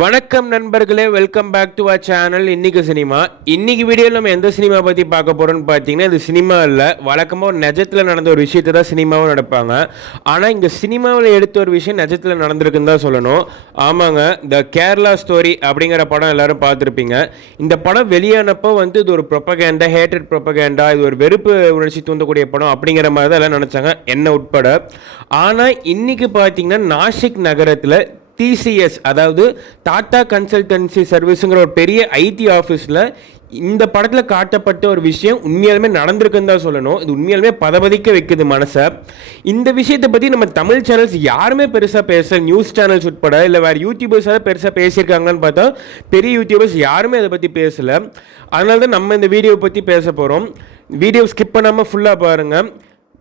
வணக்கம் நண்பர்களே, welcome back to our channel. இன்னைக்கு சினிமா. இன்னைக்கு வீடியோவில் நம்ம எந்த சினிமா பற்றி பார்க்க போகிறோம்னு பார்த்தீங்கன்னா, இது சினிமா இல்லை, வழக்கமாக ஒரு நிஜத்தில் நடந்த ஒரு விஷயத்தை தான் சினிமாவும் நடப்பாங்க. ஆனால் இங்கே சினிமாவில் எடுத்த ஒரு விஷயம் நிஜத்தில் நடந்திருக்குன்னு தான் சொல்லணும். ஆமாங்க, த கேரளா ஸ்டோரி அப்படிங்கிற படம் எல்லாரும் பார்த்துருப்பீங்க. இந்த படம் வெளியானப்போ இது ஒரு ப்ரொபகேண்டா, ஹேட்டட் ப்ரொபகேண்டா, இது ஒரு வெறுப்பு உணர்ச்சி தூண்டக்கூடிய படம் அப்படிங்கிற மாதிரி தான் எல்லாம் நினச்சாங்க, என்ன உட்பட. ஆனால் இன்னைக்கு பார்த்தீங்கன்னா நாசிக் நகரத்தில் டிசிஎஸ், அதாவது டாடா கன்சல்டன்சி சர்வீஸுங்கிற ஒரு பெரிய ஐடி ஆஃபீஸில் இந்த படத்தில் காட்டப்பட்ட ஒரு விஷயம் உண்மையாலுமே நடந்திருக்குன்னு தான் சொல்லணும். இது உண்மையாலுமே பதபதிக்க வைக்குது மனசை. இந்த விஷயத்தை பற்றி நம்ம தமிழ் சேனல்ஸ் யாருமே பெருசாக பேச, நியூஸ் சேனல்ஸ் உட்பட இல்லை வேறு யூடியூபர்ஸாவது பெருசாக பேசியிருக்காங்கன்னு பார்த்தா பெரிய யூடியூபர்ஸ் யாருமே அதை பற்றி பேசலை. அதனால தான் நம்ம இந்த வீடியோவை பற்றி பேச போகிறோம். வீடியோ ஸ்கிப் பண்ணாமல் ஃபுல்லாக பாருங்கள்.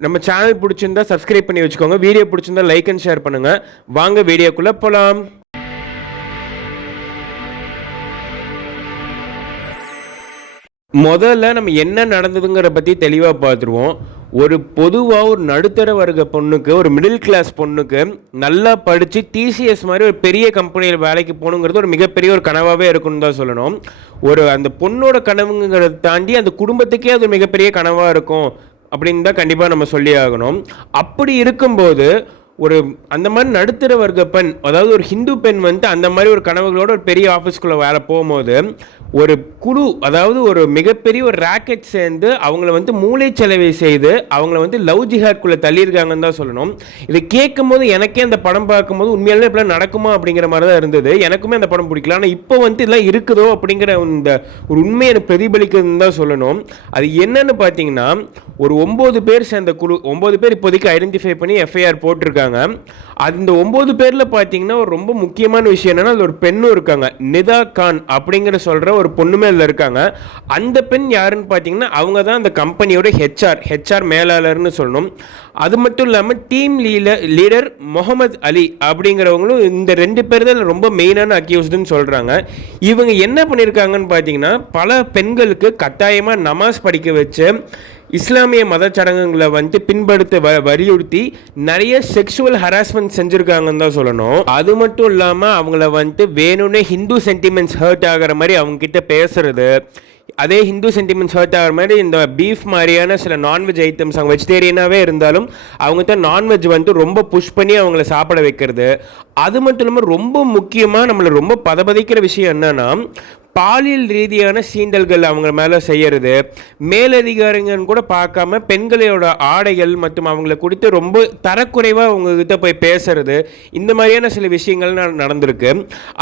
நம்ம சேனல் பிடிச்சிருந்தா சப்ஸ்கிரைப் பண்ணி வச்சுக்கோங்க. வீடியோ பிடிச்சிருந்தா லைக் அண்ட் ஷேர் பண்ணுங்கள். வாங்க வீடியோக்குள்ளே போகலாம். முதல்ல நம்ம என்ன நடந்ததுங்கிற பற்றி தெளிவாக பார்த்துருவோம். ஒரு பொதுவாக ஒரு நடுத்தர வர்க்க பொண்ணுக்கு, ஒரு மிடில் கிளாஸ் பொண்ணுக்கு நல்லா படித்து டிசிஎஸ் மாதிரி ஒரு பெரிய கம்பெனியில் வேலைக்கு போகணுங்கிறது ஒரு மிகப்பெரிய ஒரு கனவாகவே இருக்குன்னு தான் சொல்லணும். அந்த பொண்ணோட கனவுங்கிறத தாண்டி அந்த குடும்பத்துக்கே அது ஒரு மிகப்பெரிய கனவாக இருக்கும் அப்படின்னு தான் கண்டிப்பாக நம்ம சொல்லி ஆகணும். அப்படி இருக்கும்போது அந்த மாதிரி நடுத்தர வர்க்க பெண், அதாவது ஒரு ஹிந்து பெண் அந்த மாதிரி ஒரு கனவுகளோட ஒரு பெரிய ஆஃபீஸ்க்குள்ளே வேலை போகும்போது ஒரு குழு, அதாவது ஒரு மிகப்பெரிய ஒரு ராக்கெட் சேர்ந்து அவங்கள மூளைச்சலவை செய்து அவங்கள லவ் ஜிஹாட்குள்ளே தள்ளியிருக்காங்கன்னு தான் சொல்லணும். இதை கேட்கும்போது எனக்கே அந்த படம் பார்க்கும்போது உண்மையாலுமே இப்படிலாம் நடக்குமா அப்படிங்கிற மாதிரி தான் இருந்தது. எனக்குமே அந்த படம் பிடிக்கல. ஆனால் இப்போ இதெல்லாம் இருக்குதோ அப்படிங்கிற இந்த ஒரு உண்மையை எனக்கு பிரதிபலிக்குதுன்னு தான் சொல்லணும். அது என்னன்னு பார்த்தீங்கன்னா, ஒரு 9 பேர் சேர்ந்த குழு, 9 பேர் இப்போதைக்கு ஐடென்டிஃபை பண்ணி எஃப்ஐஆர் போட்டிருக்காங்க. அது இந்த 9 பேர்ல பார்த்தீங்கன்னா ஒரு ரொம்ப முக்கியமான விஷயம் என்னன்னா, அது ஒரு பெண்ணும் இருக்காங்க. நிதா கான் அப்படிங்கிற சொல்ற ஒரு பொண்ணுமே அதில் இருக்காங்க. அந்த பெண் யாருன்னு பார்த்தீங்கன்னா, அவங்க தான் அந்த கம்பெனியோட ஹெச்ஆர் மேலாளர்னு சொல்லணும். அது மட்டும் இல்லாமல் டீம் லீடர் முகமது அலி அப்படிங்கிறவங்களும் இந்த 2 பேர் தான் ரொம்ப மெயினான அக்யூஸ்டுன்னு சொல்கிறாங்க. இவங்க என்ன பண்ணியிருக்காங்கன்னு பார்த்தீங்கன்னா, பல பெண்களுக்கு கட்டாயமாக நமாஸ் படிக்க வச்சு இஸ்லாமிய மத சடங்குகளை பின்படுத்த வலியுறுத்தி நிறைய செக்ஷுவல் ஹராஸ்மெண்ட் செஞ்சுருக்காங்கன்னு தான் சொல்லணும். அது மட்டும் இல்லாமல் அவங்கள வேணும்னே ஹிந்து சென்டிமெண்ட்ஸ் ஹர்ட் ஆகிற மாதிரி அவங்க கிட்ட பேசுறது, அதே ஹிந்து சென்டிமெண்ட்ஸ் ஹர்ட் ஆகிற மாதிரி இந்த பீஃப் மாதிரியான சில நான்வெஜ் ஐட்டம்ஸ், அவங்க வெஜிடேரியனாகவே இருந்தாலும் அவங்க தான் நான்வெஜ் ரொம்ப புஷ் பண்ணி அவங்கள சாப்பிட வைக்கிறது. அது மட்டும் இல்லாமல் ரொம்ப முக்கியமாக நம்மளை ரொம்ப பதபதிக்கிற விஷயம் என்னன்னா, பாலியல் ரீதியான சீண்டல்கள் அவங்க மேலே செய்யறது, மேலதிகாரிங்கன்னு கூட பார்க்காம பெண்களோட ஆடைகள் மற்றும் அவங்கள குறித்து ரொம்ப தரக்குறைவாக அவங்கக்கிட்ட போய் பேசுறது, இந்த மாதிரியான சில விஷயங்கள் நடந்திருக்கு.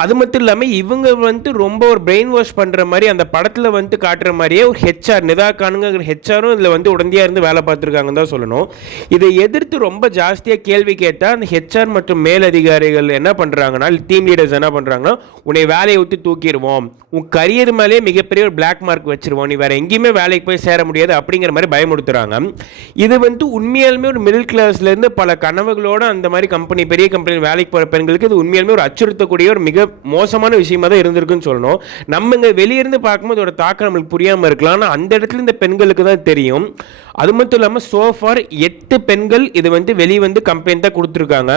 அது மட்டும் இல்லாமல் இவங்க ரொம்ப ஒரு பிரெயின் வாஷ் பண்ணுற மாதிரி அந்த படத்தில் காட்டுற மாதிரியே ஒரு ஹெச்ஆர், நிதாக்கானுங்கிற ஹெச்ஆரும் இதில் உடனடியாக இருந்து வேலை பார்த்துருக்காங்கன்னு தான் சொல்லணும். இதை எதிர்த்து ரொம்ப ஜாஸ்தியாக கேள்வி கேட்டால் அந்த ஹெச்ஆர் மற்றும் மேலதிகாரிகள் என்ன பண்ணுறாங்கன்னா, டீம் லீடர்ஸ் என்ன பண்ணுறாங்கன்னா, உன்னை வேலையை விட்டு தூக்கிடுவோம், உன் கரியர் மேலே மிகப்பெரிய ஒரு பிளாக் மார்க் வச்சிருவோம், நீ வேற எங்கேயுமே வேலைக்கு போய் சேர முடியாது அப்படிங்கிற மாதிரி பயமுறுத்துறாங்க. இது உண்மையாலுமே ஒரு மிடில் கிளாஸ்லேருந்து பல கனவுகளோட அந்த மாதிரி பெரிய கம்பெனியில் வேலைக்கு போகிற பெண்களுக்கு இது உண்மையாலுமே ஒரு அச்சுறுத்தக்கூடிய ஒரு மிக மோசமான விஷயமா தான் இருந்திருக்குன்னு சொல்லணும். நம்ம இங்கே வெளியிருந்து பார்க்கும்போது ஒரு தாக்கம் நம்மளுக்கு புரியாமல் இருக்கலாம். ஆனால் அந்த இடத்துல இந்த பெண்களுக்கு தான் தெரியும். அது மட்டும் இல்லாமல் சோஃபார் 8 பெண்கள் இது வெளியே கம்ப்ளைண்ட் தான் கொடுத்துருக்காங்க.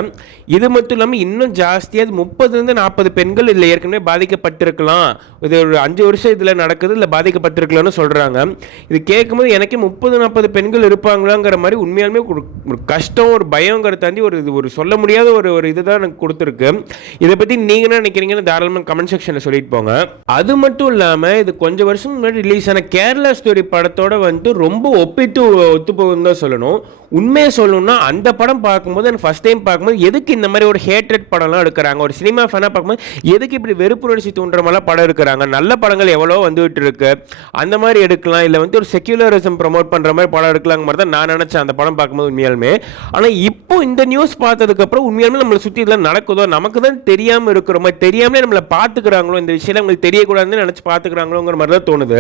இது மட்டும் இல்லாமல் இன்னும் ஜாஸ்தியாக 30-40 பெண்கள் இதில் ஏற்கனவே பாதிக்கப்பட்டிருக்கலாம். இது ஒரு 5 வருஷம் இதில் நடக்குது, இல்லை பாதிக்கப்பட்டிருக்கலாம்னு சொல்கிறாங்க. இது கேட்கும்போது எனக்கே 30-40 பெண்கள் இருப்பாங்களாங்கிற மாதிரி உண்மையாலுமே ஒரு கஷ்டம், ஒரு பயங்கிற தாண்டி ஒரு சொல்ல முடியாத ஒரு இதுதான் எனக்கு கொடுத்துருக்கு. இதை பற்றி நீங்கள் என்ன நினைக்கிறீங்கன்னு தாராளமாக கமெண்ட் செக்ஷனில் சொல்லிட்டு போங்க. அது மட்டும் இல்லாமல் இது கொஞ்சம் வருஷம் முன்னாடி ரிலீஸ் ஆன கேரளா ஸ்டோரி படத்தோட ரொம்ப ஒத்து போகுதுன்னு தான் சொல்லணும். உண்மையை சொல்லணும்னா அந்த படம் பார்க்கும்போது எனக்கு ஃபர்ஸ்ட் டைம் பார்க்கும்போது எதுக்கு இந்த மாதிரி ஒரு ஹேட்ரட் படம்லாம் எடுக்கிறாங்க, ஒரு சினிமா ஃபேனாக பார்க்கும்போது எதுக்கு இப்படி வெறுப்புணர்ச்சி தூண்டுற மாதிரிலாம் படம் எடுக்கிறாங்க, நல்ல படங்கள் எவ்வளோ வந்துகிட்டு இருக்கு, அந்த மாதிரி எடுக்கலாம், இல்லை ஒரு செக்யூலரிசம் ப்ரமோட் பண்ணுற மாதிரி படம் எடுக்கலாங்க மாதிரி தான் நான் நினச்சேன் அந்த படம் பார்க்கும்போது உண்மையாலுமே. ஆனால் இப்போ இந்த நியூஸ் பார்த்ததுக்கப்புறம் உண்மையாலுமே நம்மளை சுற்றி இதெல்லாம் நடக்குதோ, நமக்கு தான் தெரியாமல் இருக்கிறோமோ, தெரியாமலே நம்மளை பார்த்துக்கிறாங்களோ, இந்த விஷயம் அவங்களுக்கு தெரியக்கூடாதுன்னு நினச்சி பார்த்துக்கிறாங்களோங்கிற மாதிரி தான் தோணுது.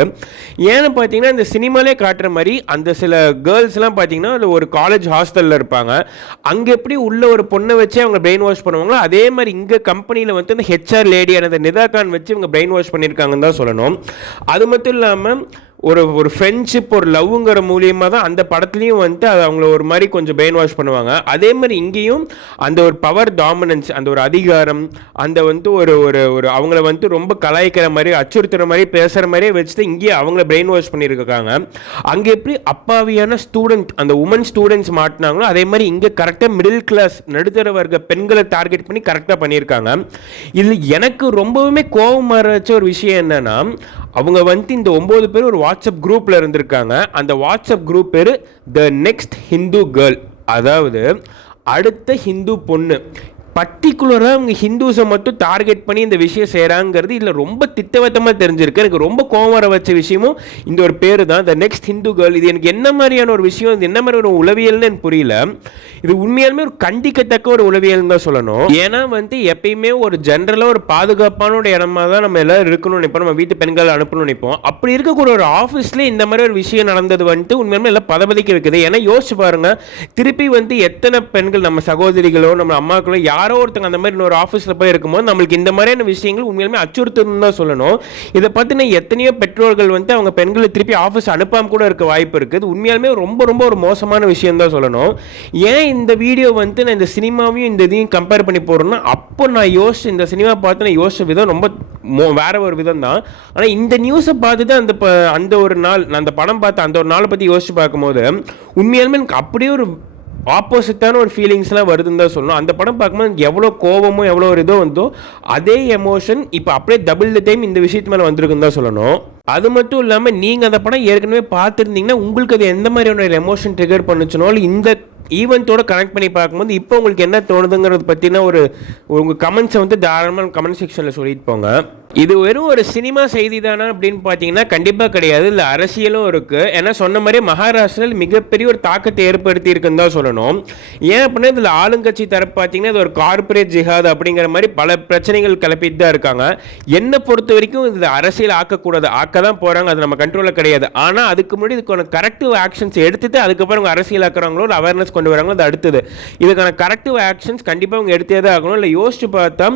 ஏன்னு பார்த்தீங்கன்னா இந்த சினிமாலே காட்டுற மாதிரி அந்த சில கேர்ள்ஸ்லாம் பார்த்தீங்கன்னா ஒரு காலேஜ் ஹாஸ்டலில் இருப்பாங்க. அங்கே எப்படி உள்ள ஒரு பொண்ணை வச்சு அவங்க பிரெயின் வாஷ் பண்ணுவாங்களோ அதே மாதிரி இங்கே கம்பெனியில் அந்த ஹெச்ஆர் லேடியான நிதா கான் வச்சு இவங்க பிரெயின் வாஷ் பண்ணியிருக்காங்கன்னு தான் சொல்லணும். அது மட்டும் இல்லாமல் ஒரு ஒரு ஃப்ரெண்ட்ஷிப் ஒரு லவ்ங்கிற மூலியமாக தான் அந்த படத்துலையும் வந்துட்டு அது அவங்கள ஒரு மாதிரி கொஞ்சம் பிரெயின் வாஷ் பண்ணுவாங்க. அதே மாதிரி இங்கேயும் அந்த ஒரு பவர் டாமினன்ஸ், அந்த ஒரு அதிகாரம், அந்த வந்துட்டு ஒரு ஒரு ஒரு அவங்கள வந்துட்டு ரொம்ப கலாய்க்கிற மாதிரி அச்சுறுத்துற மாதிரி பேசுகிற மாதிரியே வச்சுட்டு இங்கேயே அவங்கள பிரெயின் வாஷ் பண்ணியிருக்காங்க. அங்கே எப்படி அப்பாவியான ஸ்டூடெண்ட் அந்த உமன் ஸ்டூடெண்ட்ஸ் மாட்டினாங்களோ அதே மாதிரி இங்கே கரெக்டாக மிடில் கிளாஸ் நடுத்தர வர்க்க பெண்களை டார்கெட் பண்ணி கரெக்டாக பண்ணியிருக்காங்க. இதில் எனக்கு ரொம்பவுமே கோபம் வர வச்ச ஒரு விஷயம் என்னன்னா, அவங்க வந்துட்டு இந்த 9 பேர் ஒரு வாட்ஸ்அப் குரூப்பில் இருந்திருக்காங்க. அந்த வாட்ஸ்அப் குரூப் பேர் த நெக்ஸ்ட் ஹிந்து கேர்ள், அதாவது அடுத்த ஹிந்து பொண்ணு. பர்டிகுலராக அவங்க ஹிந்துஸை மட்டும் டார்கெட் பண்ணி இந்த விஷயம் செய்கிறாங்கிறது இதில் ரொம்ப திட்டவட்டமாக தெரிஞ்சிருக்கு. எனக்கு ரொம்ப கோவம் வர வச்ச விஷயமும் இந்த ஒரு பேர் தான், த நெக்ஸ்ட் ஹிந்து கேர்ள். இது எனக்கு என்ன மாதிரியான ஒரு விஷயம், இது என்ன மாதிரி ஒரு உளவியல்னு எனக்கு புரியல. இது உண்மையாலுமே ஒரு கண்டிக்கத்தக்க ஒரு உளவியல் தான் சொல்லணும். ஏன்னா வந்து எப்பயுமே ஒரு ஜென்ரலாக ஒரு பாதுகாப்பான ஒரு இடமா தான் நம்ம எல்லோரும் இருக்கணும்னு நினைப்போம், நம்ம வீட்டு பெண்கள் அனுப்பணும்னு நினைப்போம். அப்படி இருக்கக்கூடிய ஒரு ஆஃபீஸ்லேயே இந்த மாதிரி ஒரு விஷயம் நடந்தது வந்துட்டு உண்மையாலுமே எல்லாம் பதபதிக்க வைக்குது. ஏன்னா யோசிச்சு பாருங்க, திருப்பி வந்து எத்தனை பெண்கள் நம்ம சகோதரிகளோ நம்ம அம்மாக்களோ யாரோ ஒருத்தங்க அந்த மாதிரி ஒரு ஆஃபீஸில் போய் இருக்கும்போது நம்மளுக்கு இந்த மாதிரியான விஷயங்கள் உண்மையிலுமே அச்சுறுத்துன்னு தான் சொல்லணும். இதை பற்றின எத்தனையோ பெற்றோர்கள் வந்து அவங்க பெண்களை திருப்பி ஆஃபீஸ் அனுப்பாமல் கூட இருக்க வாய்ப்பு இருக்குது. உண்மையாலுமே ரொம்ப ரொம்ப ஒரு மோசமான விஷயம் தான் சொல்லணும். ஏன் இந்த வீடியோ வந்து நான் இந்த சினிமாவையும் இந்த இதையும் கம்பேர் பண்ணி போடுறேன்னா, அப்போ நான் யோசிச்சு இந்த சினிமா பார்த்து நான் யோசிச்ச விதம் ரொம்ப வேற ஒரு விதம் தான். ஆனால் இந்த நியூஸை பார்த்து தான் அந்த ஒரு நாள் நான் அந்த படம் பார்த்து அந்த ஒரு நாளை பற்றி யோசிச்சு பார்க்கும்போது உண்மையாலுமே எனக்கு அப்படியே ஒரு ஆப்போசிட்டான ஒரு ஃபீலிங்ஸ்லாம் வருதுன்னு தான் சொல்லணும். அந்த படம் பார்க்கும்போது எவ்வளோ கோபமோ எவ்வளோ ஒரு இதோ வந்தோ அதே எமோஷன் இப்போ அப்படியே டபுள் த டைம் இந்த விஷயத்து மேலே வந்திருக்குன்னு தான் சொல்லணும். அது மட்டும் இல்லாமல் நீங்கள் அந்த படம் ஏற்கனவே பார்த்துருந்தீங்கன்னா உங்களுக்கு அது எந்த மாதிரியான ஒரு எமோஷன் ட்ரிகர் பண்ணுச்சுனோ இல்லை இந்த ஈவெண்ட்டோட கனெக்ட் பண்ணி பார்க்கும்போது இப்போ உங்களுக்கு என்ன தோணுதுங்கிறத பற்றின உங்கள் கமெண்ட்ஸை வந்து தாராளமாக கமெண்ட் செக்ஷனில் சொல்லிட்டு போங்க. இது வெறும் ஒரு சினிமா செய்தி தானே அப்படின்னு பார்த்தீங்கன்னா கண்டிப்பாக கிடையாது. இல்லை அரசியலும் இருக்குது. ஏன்னா சொன்ன மாதிரி மகாராஷ்டிராவில் மிகப்பெரிய ஒரு தாக்கத்தை ஏற்படுத்தி இருக்குன்னு தான் சொல்லணும். ஏன் அப்படின்னா இதில் ஆளுங்கட்சி தரப்பு பார்த்தீங்கன்னா இது ஒரு கார்பரேட் ஜிஹாத் அப்படிங்கிற மாதிரி பல பிரச்சனைகள் கிளப்பிட்டு தான் இருக்காங்க. என்னை பொறுத்த வரைக்கும் இதில் அரசியல் ஆக்கக்கூடாது, ஆக்க தான் போகிறாங்க, அது நம்ம கண்ட்ரோலில் கிடையாது. ஆனால் அதுக்கு முன்னாடி இதுக்கான கரெக்டிவ் ஆக்ஷன்ஸ் எடுத்துட்டு அதுக்கப்புறம் அவங்க அரசியல் ஆக்குறாங்களோ ஒரு அவேர்னஸ் கொண்டு வராங்களோ அது அடுத்தது. இதுக்கான கரெக்டிவ் ஆக்ஷன்ஸ் கண்டிப்பாக அவங்க எடுத்தே தான் ஆகணும். இல்லை யோசிச்சு பார்த்தா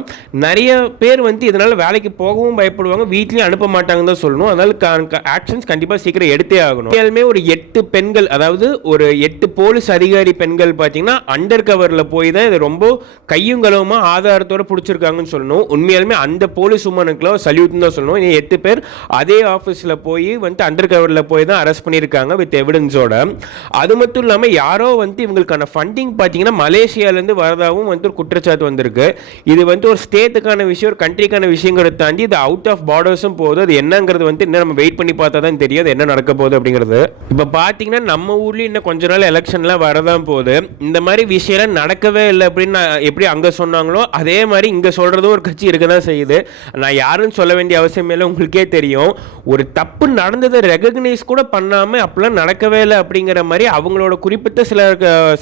நிறைய பேர் வந்து இதனால் வேலைக்கு போகவும் பயப்படுவாங்க, வீட்லேயும் அனுப்ப மாட்டாங்கன்னு தான் சொல்லணும். அதனால ஆக்ஷன்ஸ் கண்டிப்பாக சீக்கிரம் எடுத்தே ஆகணும். உண்மையாலுமே ஒரு 8 பெண்கள், அதாவது ஒரு 8 போலீஸ் அதிகாரி பெண்கள் பார்த்தீங்கன்னா அண்டர் கவரில் போய் தான் இது ரொம்ப கையும் களவுமா ஆதாரத்தோடு பிடிச்சிருக்காங்கன்னு சொல்லணும். உண்மையாலுமே அந்த போலீஸ் உமனுக்குலாம் சல்யூட்னு தான் சொல்லணும். 8 பேர் அதே ஆஃபீஸில் போய் வந்து அண்டர் கவரில் போய் தான் அரெஸ்ட் பண்ணியிருக்காங்க வித் எவிடன்ஸோட. அது மட்டும் இல்லாமல் யாரோ வந்து இவங்களுக்கான ஃபண்டிங் பார்த்தீங்கன்னா மலேசியாவிலேருந்து வரதாகவும் வந்து ஒரு குற்றச்சாட்டு வந்திருக்கு. இது வந்து ஒரு ஸ்டேட்டுக்கான விஷயம், ஒரு கண்ட்ரிக்கான விஷயங்கிறத தாண்டி இது அவுட் ஆஃப் பார்டர்ஸும் போகுது. அது என்னங்கிறது வந்து இன்னும் நம்ம வெயிட் பண்ணி பார்த்தா தான் தெரியும் அது என்ன நடக்க போகுது அப்படிங்கிறது. இப்போ பார்த்தீங்கன்னா நம்ம ஊர்லேயும் இன்னும் கொஞ்ச நாள் எலெக்ஷன்லாம் வரதான் போகுது. இந்த மாதிரி விஷயம்லாம் நடக்கவே இல்லை அப்படின்னு எப்படி அங்கே சொன்னாங்களோ அதே மாதிரி இங்கே சொல்கிறதும் ஒரு கட்சி இருக்க தான் செய்யுது. நான் யாருன்னு சொல்ல வேண்டிய அவசியம் இல்லை, உங்களுக்கே தெரியும். ஒரு தப்பு நடந்ததை ரெகக்னைஸ் கூட பண்ணாமல் அப்படிலாம் நடக்கவே இல்லை அப்படிங்கிற மாதிரி அவங்களோட குறிப்பிட்ட சில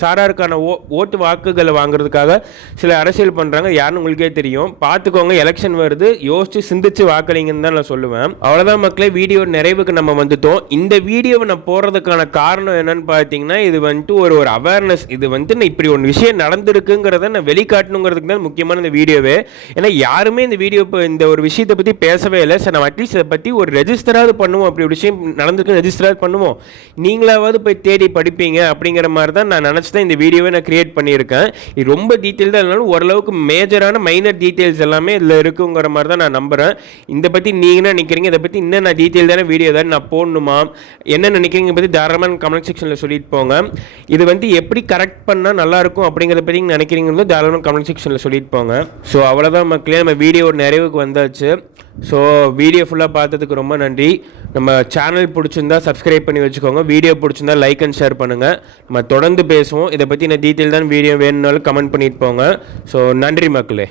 சாராருக்கான ஓட்டு வாக்குகளை வாங்குறதுக்காக சில அரசியல் பண்ணுறாங்க. யாருன்னு உங்களுக்கே தெரியும். பார்த்துக்கோங்க, எலெக்ஷன் வருது, யோசிச்சு சிந்திச்சு வாக்களிங்கன்னு தான் நான் சொல்லுவேன். அவ்வளோதான் மக்களே, வீடியோ நிறைவுக்கு நம்ம வந்துட்டோம். இந்த வீடியோவை நான் போடுறதுக்கான காரணம் என்னன்னு பார்த்தீங்கன்னா இது வந்துட்டு ஒரு அவேர்னஸ். இது வந்துட்டு நான் இப்படி ஒரு விஷயம் நடந்திருக்குங்கிறத நான் வெளிக்காட்டணுங்கிறதுக்கு தான் முக்கியமான இந்த வீடியோவே. ஏன்னா யாருமே இந்த வீடியோ இந்த ஒரு விஷயத்தை பற்றி பேசவே இல்லை. சார் நம்ம அட்லீஸ்ட் இதை பற்றி ஒரு ரெஜிஸ்டராவது பண்ணுவோம், அப்படி ஒரு விஷயம் நடந்திருக்கு ரெஜிஸ்டராவது பண்ணுவோம், நீங்களாவது போய் தேடி படிப்பீங்க அப்படிங்கிற மாதிரி தான் நான் நினச்சி தான் இந்த வீடியோவை நான் கிரியேட் பண்ணியிருக்கேன். இது ரொம்ப டீட்டெயில்டாக இருந்தாலும் ஓரளவுக்கு மேஜரான மைனர் டீட்டெயில்ஸ் எல்லாமே இதில் இருக்குங்கிற மாதிரி தான் நான் நம்புகிறேன். இதை பற்றி நீங்கள் என்ன நினைக்கிறீங்க, இதை பற்றி இன்னும் நான் டீட்டெயில்டான வீடியோ தான் நான் போடணுமா, என்ன நினைக்கிறீங்க பற்றி தாராளமாக கமெண்ட் செக்ஷனில் சொல்லிட்டு போங்க. இது வந்து எப்படி கரெக்ட் பண்ணால் நல்லாயிருக்கும் அப்படிங்கிறத பற்றி நினைக்கிறீங்கிறது தாராளமாக கமெண்ட் செக்ஷனில் சொல்லிட்டு போங்க. ஸோ அவ்வளோதான் மக்களே, நம்ம வீடியோ நிறைவுக்கு வந்தாச்சு. ஸோ வீடியோ ஃபுல்லாக பார்த்ததுக்கு ரொம்ப நன்றி. நம்ம சேனல் பிடிச்சிருந்தா சப்ஸ்கிரைப் பண்ணி வச்சுக்கோங்க. வீடியோ பிடிச்சிருந்தா லைக் அண்ட் ஷேர் பண்ணுங்கள். நம்ம தொடர்ந்து பேசுவோம். இதை பற்றி நான் டீட்டெயில் தான் வீடியோ வேணும்னாலும் கமெண்ட் பண்ணிட்டு போங்க. ஸோ நன்றி மக்களே.